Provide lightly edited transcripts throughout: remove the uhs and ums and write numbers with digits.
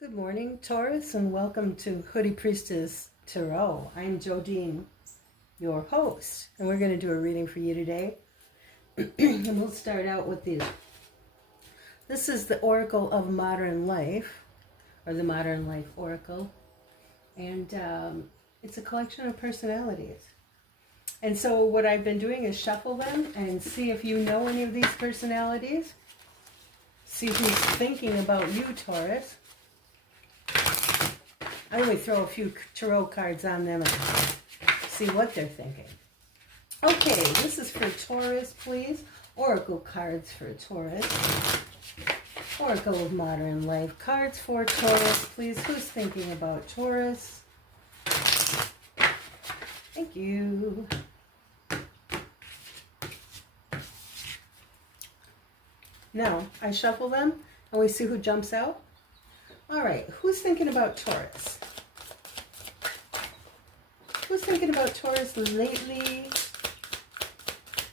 Good morning, Taurus, and welcome to Hoodie Priestess Tarot. I'm Jodine, your host, and we're going to do a reading for you today. And we'll start out with these. This is the Oracle of Modern Life, or the Modern Life Oracle, and it's a collection of personalities. And so what I've been doing is shuffle them and see if you know any of these personalities. See who's thinking about you, Taurus. I only throw a few tarot cards on them and see what they're thinking. Okay, this is for Taurus, please. Oracle cards for Taurus. Oracle of Modern Life cards for Taurus, please. Who's thinking about Taurus? Thank you. Now, I shuffle them and we see who jumps out. All right, who's thinking about Taurus? Who's thinking about Taurus lately?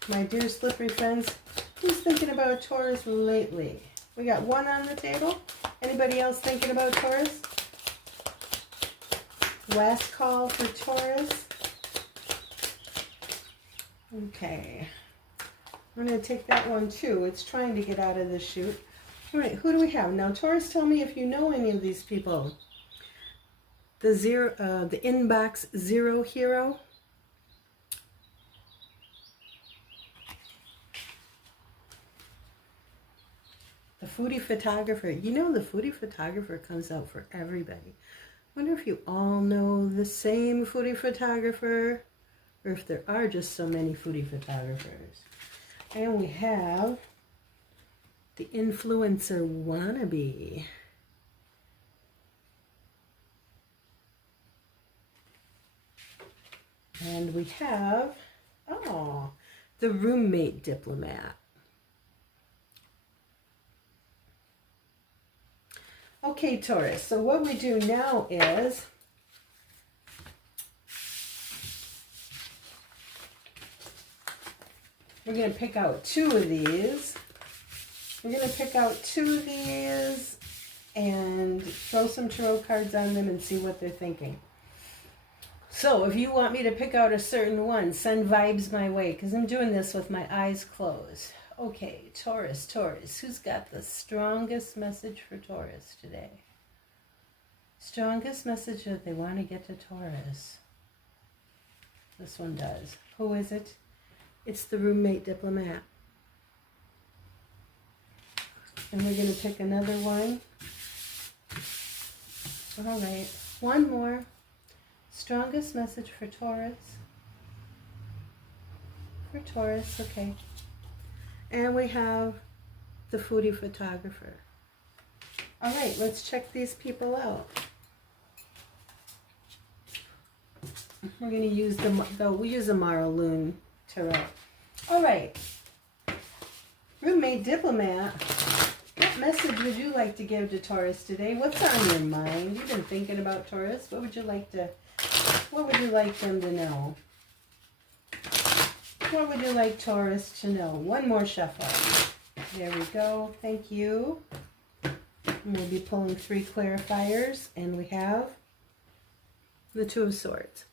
My dear slippery friends, who's thinking about Taurus lately? We got one on the table. Anybody else thinking about Taurus? Last call for Taurus. Okay. I'm going to take that one too. It's trying to get out of the chute. All right, who do we have? Now, Taurus, tell me if you know any of these people. The inbox zero hero. The foodie photographer. You know, the foodie photographer comes out for everybody. Wonder if you all know the same foodie photographer, or if there are just so many foodie photographers. And we have the influencer wannabe. And we have, the roommate diplomat. Okay, Taurus, so what we do now is we're going to pick out two of these. We're going to pick out two of these and throw some tarot cards on them and see what they're thinking. So if you want me to pick out a certain one, send vibes my way, because I'm doing this with my eyes closed. Okay, Taurus, who's got the strongest message for Taurus today? Strongest message that they want to get to Taurus. This one does. Who is it? It's the roommate diplomat. And we're going to pick another one. All right, one more. Strongest message for Taurus. For Taurus, okay. And we have the foodie photographer. All right, let's check these people out. We're going to use we'll use the Lunne tarot. All right. Roommate diplomat, what message would you like to give to Taurus today? What's on your mind? You've been thinking about Taurus. What would you like them to know? What would you like Taurus to know? One more shuffle. There we go. Thank you. I'm going to be pulling 3 clarifiers, and we have the Two of Swords.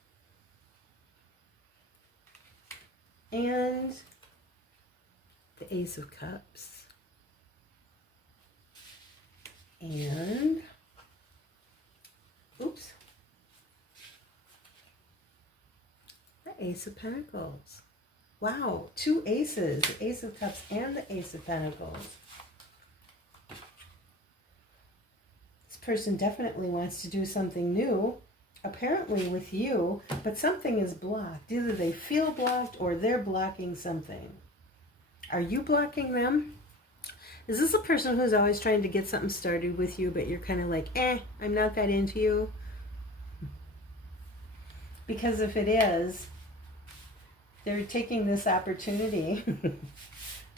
And the Ace of Cups. And, oops, the Ace of Pentacles. Wow, 2 aces, the Ace of Cups and the Ace of Pentacles. This person definitely wants to do something new, apparently with you, but something is blocked. Either they feel blocked or they're blocking something. Are you blocking them? Is this a person who's always trying to get something started with you, but you're kind of like, I'm not that into you? Because if it is, they're taking this opportunity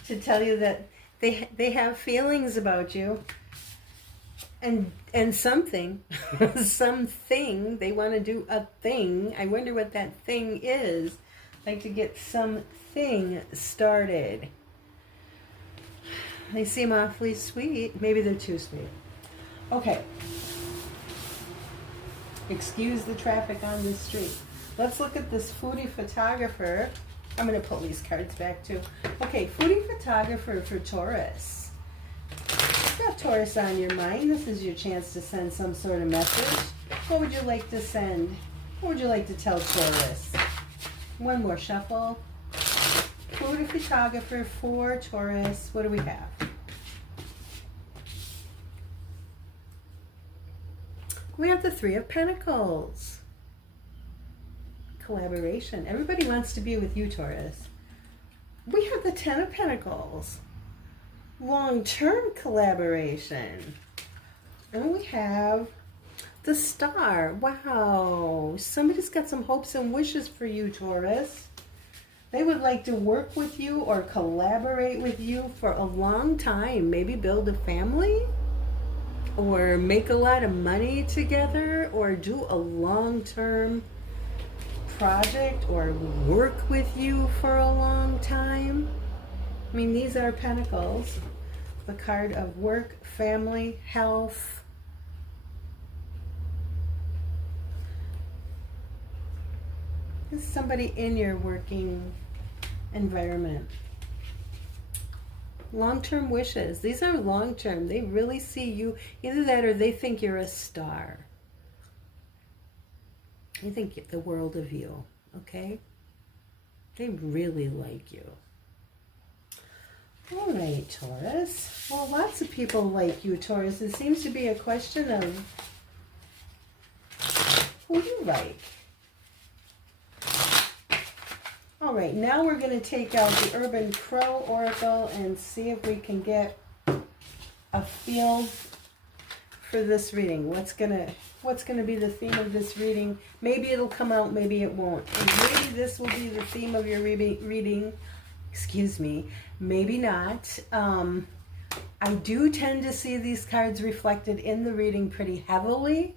to tell you that they have feelings about you, and something they want to do a thing. I wonder what that thing is. Like to get something started. They seem awfully sweet. Maybe they're too sweet. Okay. Excuse the traffic on this street. Let's look at this foodie photographer. I'm going to pull these cards back too. Okay, foodie photographer for Taurus. You've got Taurus on your mind. This is your chance to send some sort of message. What would you like to send? What would you like to tell Taurus? One more shuffle. Foodie photographer for Taurus. What do we have? We have the Three of Pentacles. Collaboration. Everybody wants to be with you, Taurus. We have the Ten of Pentacles. Long-term collaboration. And we have the Star. Wow. Somebody's got some hopes and wishes for you, Taurus. They would like to work with you or collaborate with you for a long time. Maybe build a family, or make a lot of money together, or do a long-term project, or work with you for a long time. I mean, these are Pentacles. The card of work, family, health. This is somebody in your working environment. Long-term wishes. These are long-term. They really see you. Either that or they think you're a star. They think the world of you. Okay? They really like you. All right, Taurus. Well, lots of people like you, Taurus. It seems to be a question of who you like. All right, now we're going to take out the Urban Crow Oracle and see if we can get a feel for this reading. What's gonna be the theme of this reading? Maybe it'll come out, maybe it won't. And maybe this will be the theme of your reading. Excuse me. Maybe not. I do tend to see these cards reflected in the reading pretty heavily,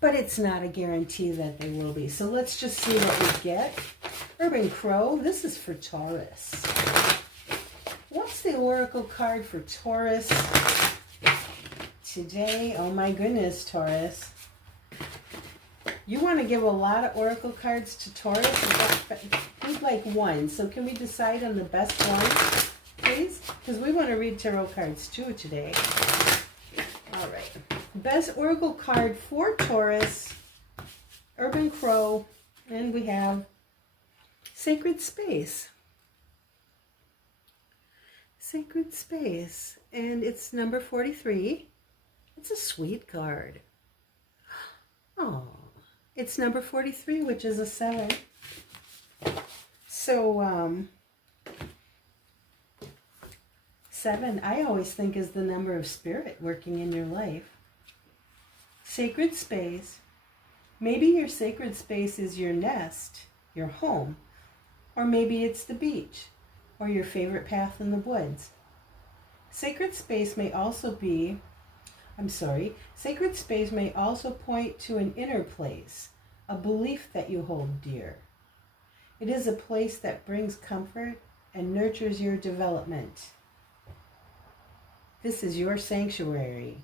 but it's not a guarantee that they will be. So let's just see what we get. Urban Crow, this is for Taurus. What's the Oracle card for Taurus today? Oh my goodness, Taurus. You want to give a lot of Oracle cards to Taurus? We'd like one. So can we decide on the best one, please? Because we want to read tarot cards too today. All right. Best Oracle card for Taurus, Urban Crow, and we have Sacred Space. Sacred Space, and it's number 43. It's a sweet card. Oh, it's number 43, which is a 7. So, 7, I always think is the number of spirit working in your life. Sacred space. Maybe your sacred space is your nest, your home, or maybe it's the beach, or your favorite path in the woods. Sacred space may also point to an inner place, a belief that you hold dear. It is a place that brings comfort and nurtures your development. This is your sanctuary.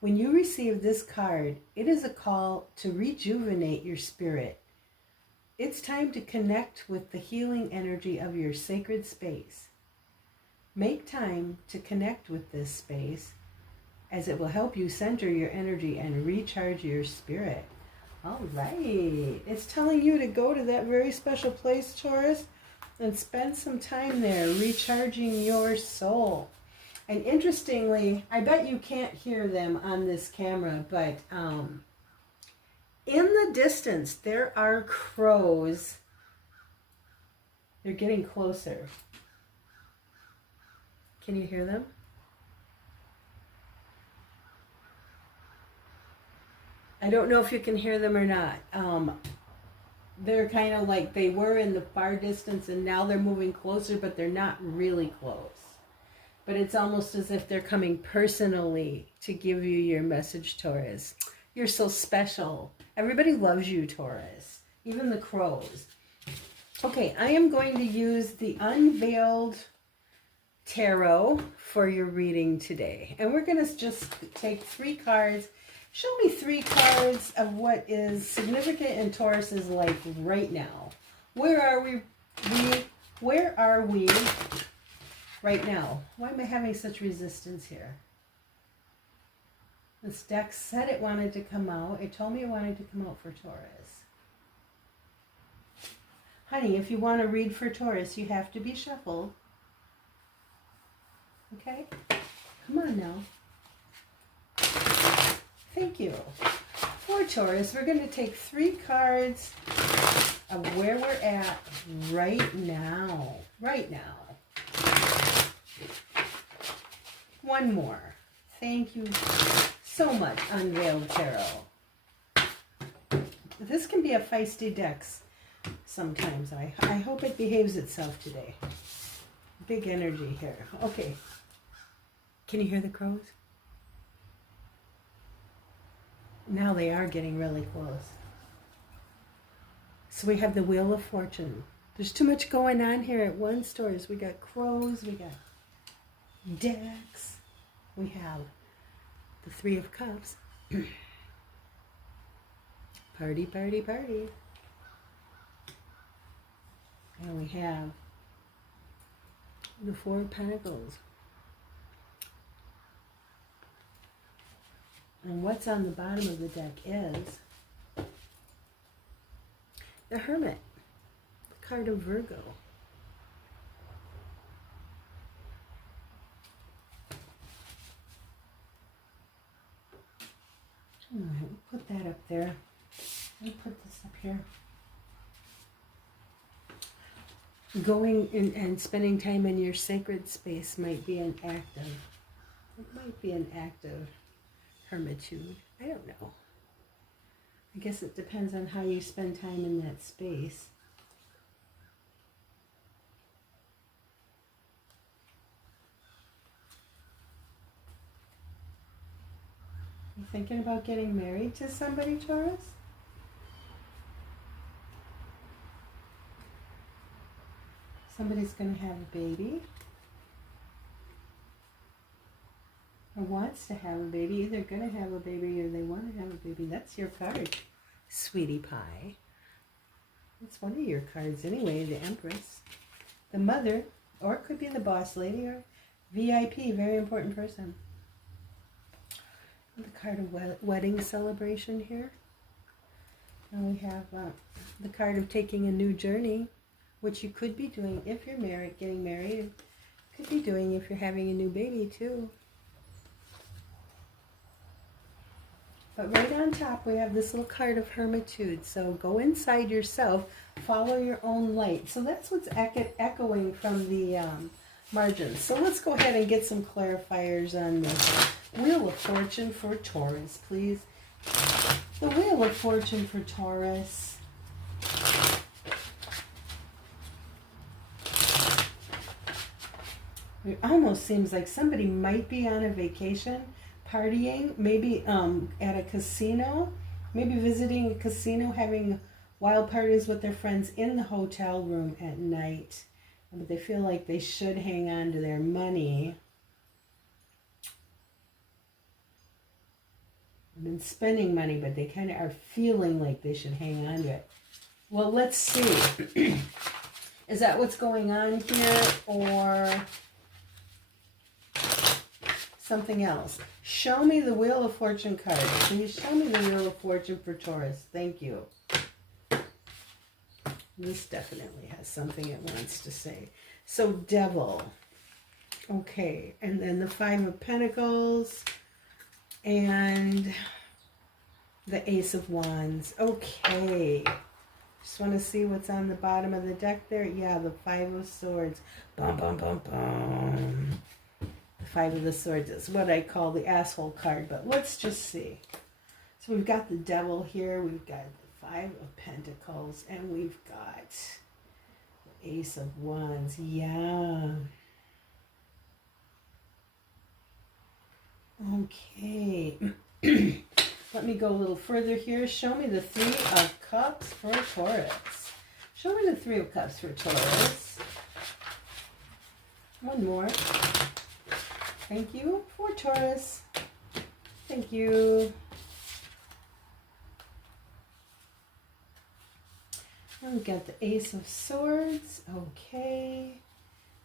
When you receive this card, it is a call to rejuvenate your spirit. It's time to connect with the healing energy of your sacred space. Make time to connect with this space, as it will help you center your energy and recharge your spirit. All right. It's telling you to go to that very special place, Taurus, and spend some time there recharging your soul. And interestingly, I bet you can't hear them on this camera, but in the distance, there are crows. They're getting closer. Can you hear them? I don't know if you can hear them or not. They're kind of like they were in the far distance, and now they're moving closer, but they're not really close. But it's almost as if they're coming personally to give you your message, Taurus. You're so special. Everybody loves you, Taurus. Even the crows. Okay, I am going to use the Unveiled Tarot for your reading today. And we're going to just take 3 cards Show me 3 cards of what is significant in Taurus's life right now. Where are we right now? Why am I having such resistance here? This deck said it wanted to come out. It told me it wanted to come out for Taurus. Honey, if you want to read for Taurus, you have to be shuffled. Okay? Come on now. Thank you. For Taurus, we're going to take 3 cards of where we're at right now. Right now. 1 more. Thank you so much, Unveiled Tarot. This can be a feisty deck sometimes. I hope it behaves itself today. Big energy here. Okay. Can you hear the crows? Now they are getting really close. So we have the Wheel of Fortune. There's too much going on here at one store. We got crows, we got decks, we have the 3 of Cups. Party, party, party. And we have the 4 of Pentacles. And what's on the bottom of the deck is the Hermit, the card of Virgo. All right, we'll put that up there. Let me put this up here. Going in and spending time in your sacred space might be an act of hermitude. I don't know. I guess it depends on how you spend time in that space. You thinking about getting married to somebody, Taurus? Somebody's going to have a baby. Or wants to have a baby. Either going to have a baby or they want to have a baby. That's your card, sweetie pie. That's one of your cards anyway, the Empress. The Mother, or it could be the Boss Lady, or VIP, very important person. The card of wedding celebration here. And we have the card of taking a new journey, which you could be doing if you're married, getting married. Could be doing if you're having a new baby too. But right on top, we have this little card of hermitude. So go inside yourself, follow your own light. So that's what's echoing from the margins. So let's go ahead and get some clarifiers on this. Wheel of Fortune for Taurus, please. The Wheel of Fortune for Taurus. It almost seems like somebody might be on a vacation, partying, maybe at a casino, maybe visiting a casino, having wild parties with their friends in the hotel room at night. But they feel like they should hang on to their money. They've been spending money, but they kind of are feeling like they should hang on to it. Well, let's see. Is that what's going on here, or something else? Show me the Wheel of Fortune card. Please show me the Wheel of Fortune for Taurus. Thank you. This definitely has something it wants to say. So, Devil. Okay, and then the 5 of Pentacles and the Ace of Wands. Okay. Just want to see what's on the bottom of the deck there. Yeah, the 5 of Swords. Bum, bum, bum, bum. The 5 of the Swords is what I call the asshole card, but let's just see. So we've got the Devil here. We've got the 5 of Pentacles, and we've got the Ace of Wands. Yeah. Okay. Let me go a little further here. Show me the 3 of Cups for Taurus. Show me the 3 of Cups for Taurus. One more. Thank you for Taurus. Thank you. And we've got the Ace of Swords. Okay.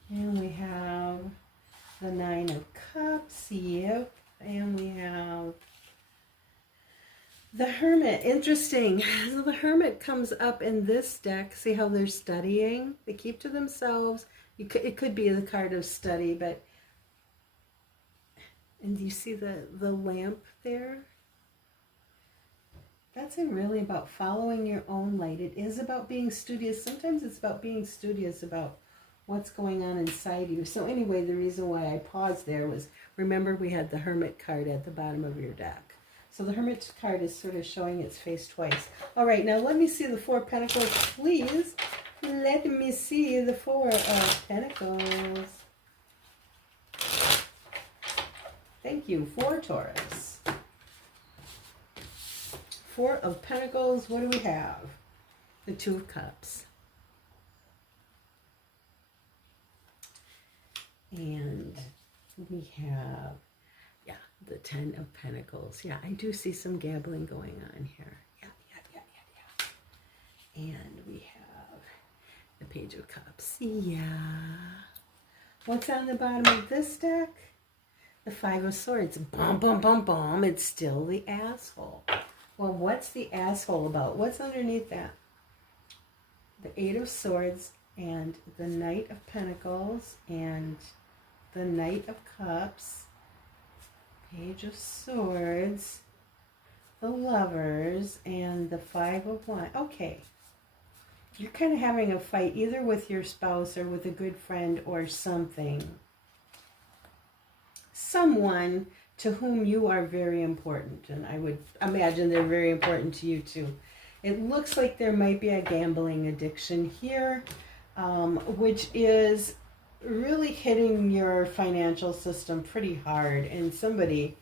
And we have the Nine of Cups. Yep. And we have the Hermit. Interesting. So the Hermit comes up in this deck. See how they're studying? They keep to themselves. It could be the card of study, but... And do you see the lamp there? That's really about following your own light. It is about being studious. Sometimes it's about being studious about what's going on inside you. So anyway, the reason why I paused there was, remember we had the Hermit card at the bottom of your deck. So the Hermit card is sort of showing its face twice. All right, now let me see the Four of Pentacles, please. Let me see the Four of Pentacles. Thank you. For Taurus. Four of Pentacles. What do we have? The Two of Cups. And we have, yeah, the Ten of Pentacles. Yeah, I do see some gambling going on here. Yeah. And we have the Page of Cups. Yeah. What's on the bottom of this deck? The Five of Swords. Bum, bum, bum, bum. It's still the asshole. Well, what's the asshole about? What's underneath that? The Eight of Swords and the Knight of Pentacles and the Knight of Cups. Page of Swords. The Lovers and the Five of Wands. Okay. You're kind of having a fight either with your spouse or with a good friend or something. Someone to whom you are very important, and I would imagine they're very important to you too. It looks like there might be a gambling addiction here, which is really hitting your financial system pretty hard, and somebody,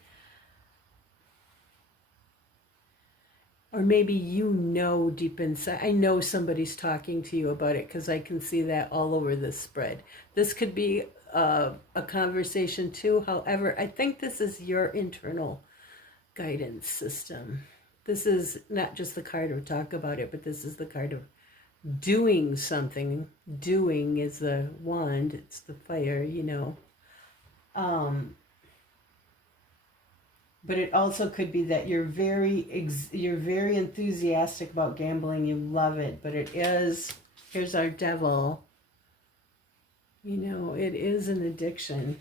or maybe you know deep inside, I know somebody's talking to you about it because I can see that all over this spread. This could be a conversation too. However, I think this is your internal guidance system. This is not just the card of talk about it, but this is the card of doing something. Doing is the wand. It's the fire, you know. But it also could be that you're very enthusiastic about gambling. You love it, but it is, here's our devil. You know, it is an addiction.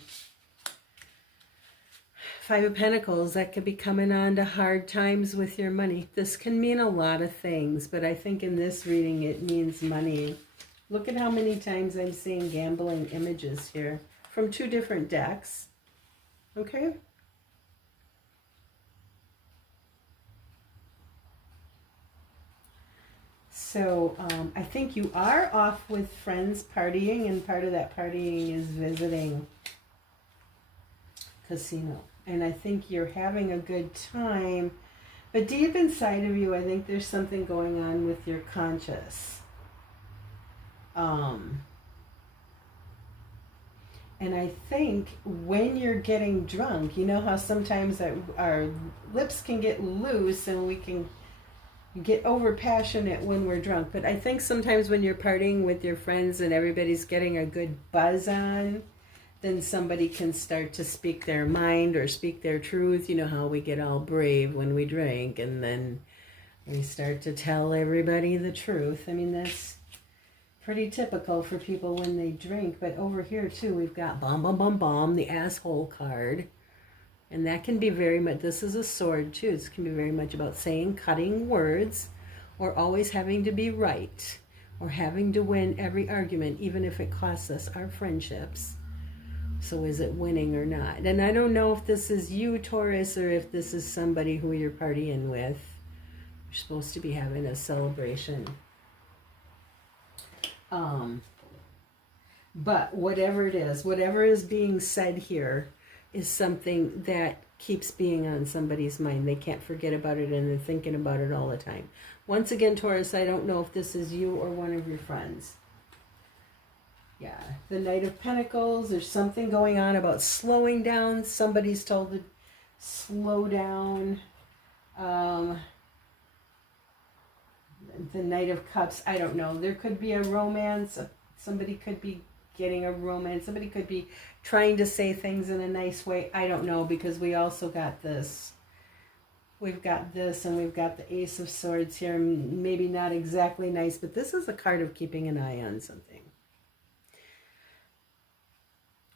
Five of Pentacles, that could be coming on to hard times with your money. This can mean a lot of things, but I think in this reading it means money. Look at how many times I'm seeing gambling images here from two different decks. Okay? So I think you are off with friends partying, and part of that partying is visiting casino. And I think you're having a good time. But deep inside of you, I think there's something going on with your conscious. And I think when you're getting drunk, you know how sometimes our lips can get loose and we can get over passionate when we're drunk. But I think sometimes when you're partying with your friends and everybody's getting a good buzz on, then somebody can start to speak their mind or speak their truth. You know how we get all brave when we drink, and then we start to tell everybody the truth. I mean, that's pretty typical for people when they drink. But over here too, we've got bomb, bomb, bomb, bomb, the asshole card. And that can be very much, this is a sword too. This can be very much about saying cutting words, or always having to be right, or having to win every argument, even if it costs us our friendships. So is it winning or not? And I don't know if this is you, Taurus, or if this is somebody who you're partying with. You're supposed to be having a celebration. But whatever it is, whatever is being said here, is something that keeps being on somebody's mind. They can't forget about it, and they're thinking about it all the time. Once again, Taurus, I don't know if this is you or one of your friends. Yeah, the Knight of Pentacles, there's something going on about slowing down. Somebody's told to slow down. the Knight of Cups, I don't know. There could be a romance. Somebody could be getting a romance. Somebody could be trying to say things in a nice way. I don't know, because we also got this. We've got this, and we've got the Ace of Swords here. Maybe not exactly nice, but this is a card of keeping an eye on something.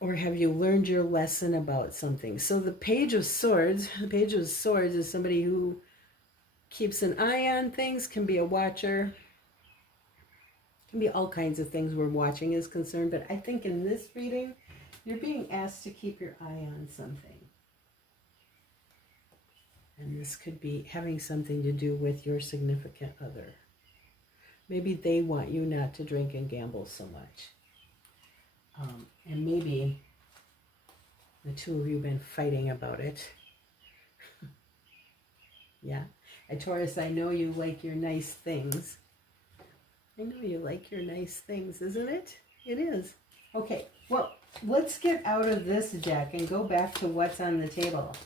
Or have you learned your lesson about something? So the Page of Swords is somebody who keeps an eye on things, can be a watcher, can be all kinds of things where watching is concerned. But I think in this reading, you're being asked to keep your eye on something. And this could be having something to do with your significant other. Maybe they want you not to drink and gamble so much. And maybe the two of you have been fighting about it. Yeah. And Taurus, I know you like your nice things. I know you like your nice things, isn't it? It is. Okay, well, let's get out of this deck and go back to what's on the table.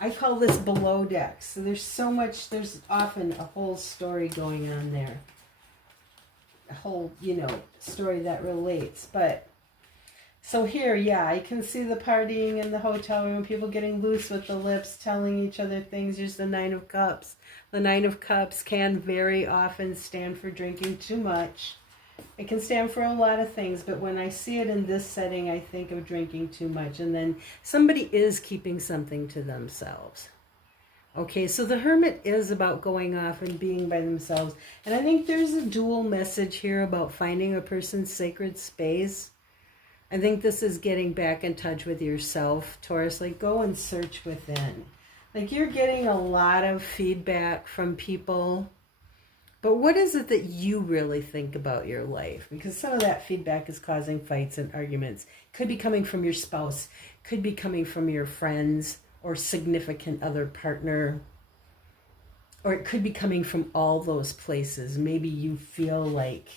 I call this below deck. So there's so much, there's often a whole story going on there. A whole, story that relates. But so here, yeah, I can see the partying in the hotel room, people getting loose with the lips, telling each other things. There's the Nine of Cups. The Nine of Cups can very often stand for drinking too much. It can stand for a lot of things, but when I see it in this setting, I think of drinking too much. And then somebody is keeping something to themselves. Okay, so the Hermit is about going off and being by themselves. And I think there's a dual message here about finding a person's sacred space. I think this is getting back in touch with yourself, Taurus. Like, go and search within. Like, you're getting a lot of feedback from people. But what is it that you really think about your life? Because some of that feedback is causing fights and arguments. Could be coming from your spouse. Could be coming from your friends or significant other partner. Or it could be coming from all those places. Maybe you feel like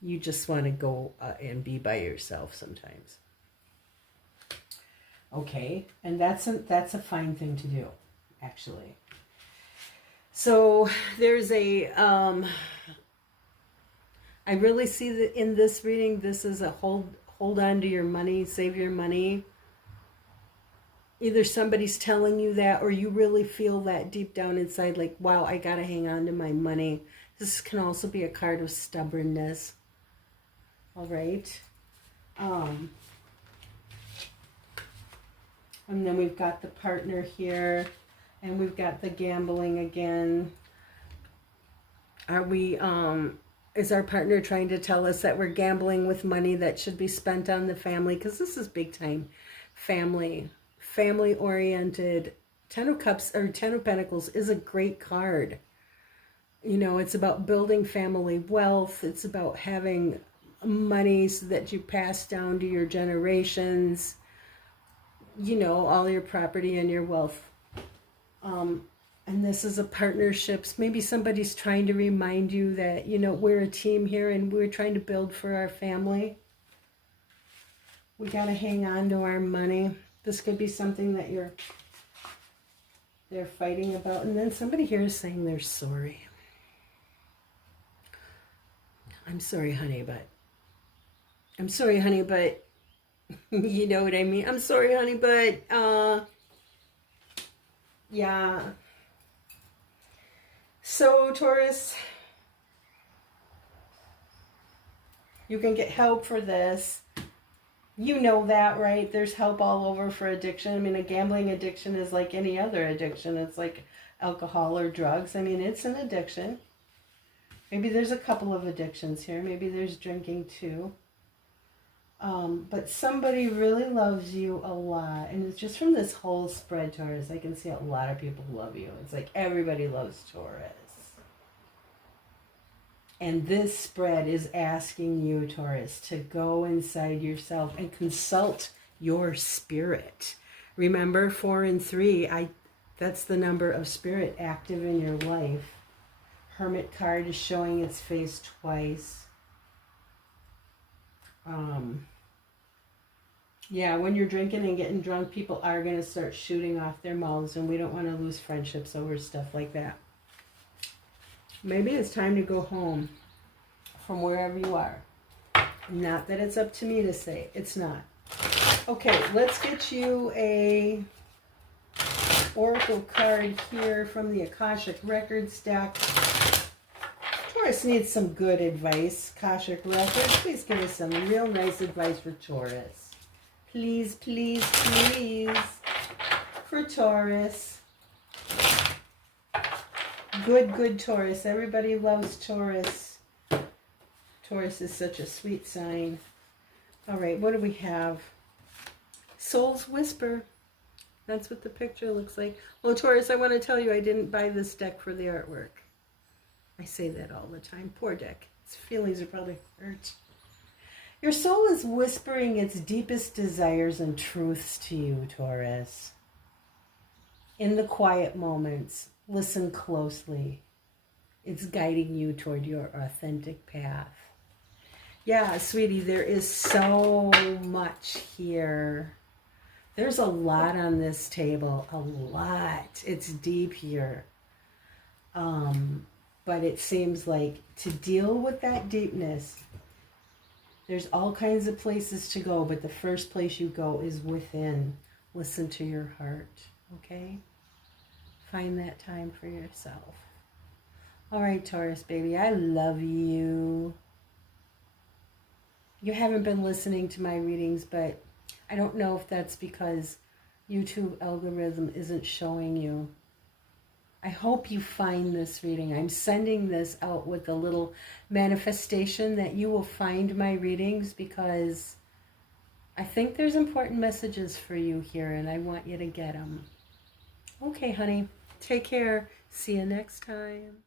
you just want to go and be by yourself sometimes. Okay, and that's a fine thing to do, actually. So there's a, I really see that in this reading, this is a hold on to your money, save your money. Either somebody's telling you that, or you really feel that deep down inside, like, wow, I got to hang on to my money. This can also be a card of stubbornness. All right. And then we've got the partner here, and we've got the gambling again. Are we, is our partner trying to tell us that we're gambling with money that should be spent on the family? Because this is big time family oriented. 10 of Cups or 10 of Pentacles is a great card. It's about building family wealth. It's about having money so that you pass down to your generations, all your property and your wealth. And this is a partnerships. Maybe somebody's trying to remind you that, we're a team here and we're trying to build for our family. We got to hang on to our money. This could be something that they're fighting about. And then somebody here is saying they're sorry. I'm sorry, honey, but you know what I mean? I'm sorry, honey, but, yeah. So, Taurus, you can get help for this. You know that, right? There's help all over for addiction. I mean, a gambling addiction is like any other addiction. It's like alcohol or drugs. I mean, it's an addiction. Maybe there's a couple of addictions here. Maybe there's drinking too. But somebody really loves you a lot. And it's just from this whole spread, Taurus, I can see a lot of people love you. It's like everybody loves Taurus. And this spread is asking you, Taurus, to go inside yourself and consult your spirit. Remember, 4 and 3, that's the number of spirit active in your life. Hermit card is showing its face twice. Yeah, when you're drinking and getting drunk, people are going to start shooting off their mouths, and we don't want to lose friendships over stuff like that. Maybe it's time to go home from wherever you are. Not that it's up to me to say. It's not. Okay, let's get you a oracle card here from the Akashic Records deck. Taurus needs some good advice. Akashic Records, please give us some real nice advice for Taurus. Please, please, please. For Taurus. Good Taurus. Everybody loves Taurus. Taurus is such a sweet sign. All right, what do we have? Soul's Whisper. That's what the picture looks like. Well, Taurus, I want to tell you I didn't buy this deck for the artwork. I say that all the time. Poor deck. Its feelings are probably hurt. Your soul is whispering its deepest desires and truths to you, Taurus. In the quiet moments, listen closely. It's guiding you toward your authentic path. Yeah, sweetie, there is so much here. There's a lot on this table, a lot. It's deep here. But it seems like to deal with that deepness, there's all kinds of places to go, but the first place you go is within. Listen to your heart, okay? Find that time for yourself. All right, Taurus, baby, I love you. You haven't been listening to my readings, but I don't know if that's because YouTube algorithm isn't showing you. I hope you find this reading. I'm sending this out with a little manifestation that you will find my readings, because I think there's important messages for you here and I want you to get them. Okay, honey. Take care. See you next time.